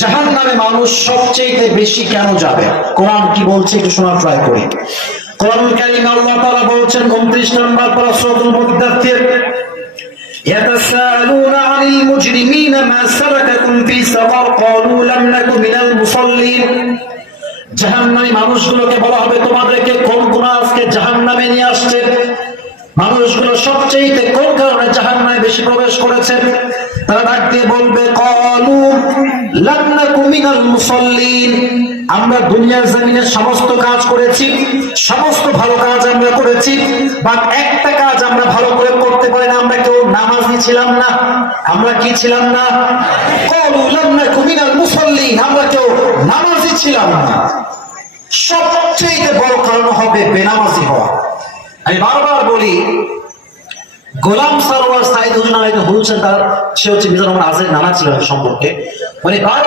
জাহান্নামে মানুষ সবচেয়ে বেশি কেন যাবে? কোরআন কি বলছে একটু শোনার ট্রাই করি। কোরআন কারীমে আল্লাহ তাআলা বলছেন 29 নম্বর পারা সূরাতুল মুদাথথির, ইয়াতাসাআলুনা আনিল মুজরিমিনা মা সালাকাকুম ফি সাকার ক্বালু লাম নাকু মিনাল মুসাল্লিন। জাহান্নামী মানুষগুলোকে বলা হবে, তোমাদেরকে কোন গুনাহ আজকে জাহান্নামে নিয়ে আসছে? মানুষগুলো সবচেয়ে কোন কারণে জাহান্নামে বেশি প্রবেশ করেছে? তারা ডাক দিয়ে বলবে, ক্বালু লাম নাকু মিনাল মুসাল্লিন, আমরা দুনিয়ার জমিনে সমস্ত কাজ করেছি, সমস্ত ভালো কাজ আমরা করেছি, বাট একটা কাজ আমরা ভালো করে করতে পারি না, আমরা কেউ নামাজি ছিলাম না। আমরা কি ছিলাম না? ক্বালু লাম নাকু মিনাল মুসাল্লিন, আমরা কেউ নামাজি ছিলাম না। সবচেয়ে বড় কারণ হবে বেনামাজি হওয়া। আমি বারবার বলি, গোলাম সারওয়ার সাইদ হুজুর নামে হুজুর, সে হচ্ছে মিজানুর রহমান আজের নানা ছিল সম্পর্কে, মানে বারবার